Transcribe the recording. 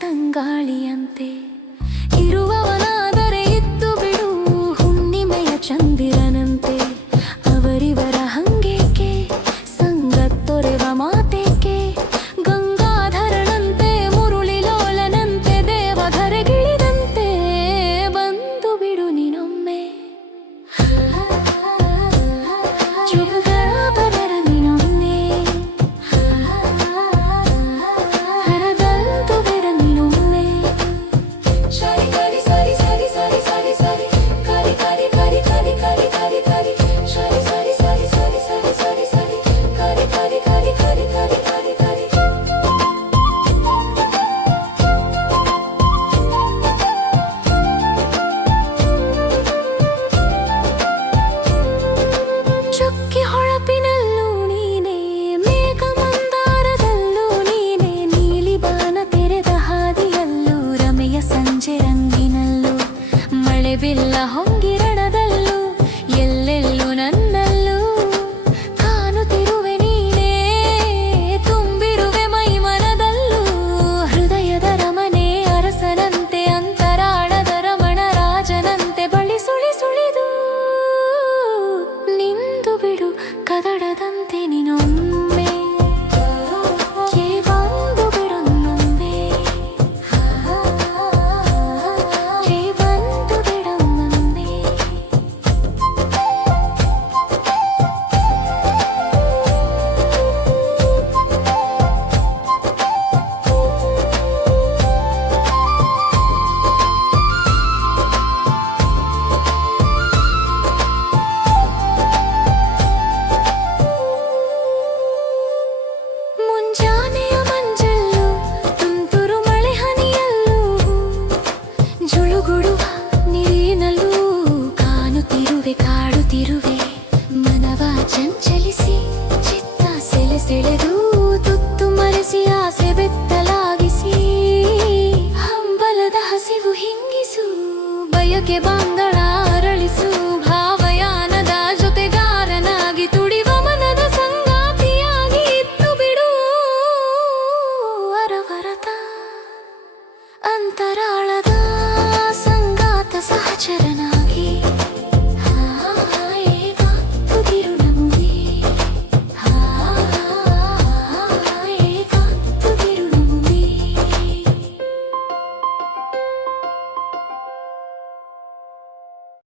ತಂಗಾಳಿಯಂತೆ ಇರುವವನಾದರೆ ಇದ್ದು ಬಿಡು ಹುಣ್ಣಿಮೆಯ ಚಂದಿರನಂತೆ. ಅವರಿವರ ಹಂಗೇಕೆ ಸಂಗತ್ತೊರೆವ ಮಾತೇಕೆ, ಗಂಗಾಧರನಂತೆ ಮುರುಳಿಲೋಲನಂತೆ ದೇವಧರೆಗಿಳಿದಂತೆ ಬಂದು ಬಿಡು ನೀನೊಮ್ಮೆ. ಬರರ ನೀನೊಮ್ಮೆ ಚುಕ್ಕಿ ಹೊಳಪಿನಲ್ಲೂ ನೀನೆ, ಮೇಘ ಮಂದಾರದಲ್ಲೂ ನೀನೆ, ನೀಲಿ ಬಾನ ತೆರೆದ ಹಾದಿಯಲ್ಲೂ ರಮೆಯ ಸಂಜೆ ರಂಗಿನಲ್ಲೂ ಮಳೆ ಬಿಲ್ಲ ಹೊಂಗಿರಣದಲ್ಲೂ ಎಲ್ಲೆಲ್ಲೂ ನನ್ನಲ್ಲೂ ಕಾಣುತ್ತಿರುವೆ ನೀನೇ, ತುಂಬಿರುವೆ ಮೈ ಮನದಲ್ಲೂ ಹೃದಯದ ರಮನೆ ಅರಸನಂತೆ ಅಂತರಾಳದ ರಮಣ ರಾಜನಂತೆ ಬಳಿ ಸುಳಿ ಸುಳಿದು ನಿಂದು ಬಿಡು ಕದಡದಂತೆ ನೀನೊಮ್ಮೆ. ಬಂದು ಬಿಡು ನೊಮ್ಮೆ, ಬಂದು ಬಿಡು ನೊಮ್ಮೆ. ಮುಂಜಾನೆಯ ಮಂಜಲ್ಲೂ ತುಂತುರು ಮಳೆ ಹನಿಯಲ್ಲೂ ಜುಳುಗುಡುವ ನೀರಿನಲ್ಲೂ ಕಾಣುತ್ತಿರುವೆ ಕಾಡುತ್ತಿರುವೆ ಮನವ ಚಂಚಲಿಸಿ ಚಿತ್ತ ಸೆಳೆ ಸೆಳೆದು ತುತ್ತು ಮರೆಸಿ ಆಸೆ ಬೆತ್ತಲಾಗಿಸಿ ಹಂಬಲದ ಹಸಿವು ಹಿಂಗಿಸು ಬಯಕೆ ಬಾಂಗ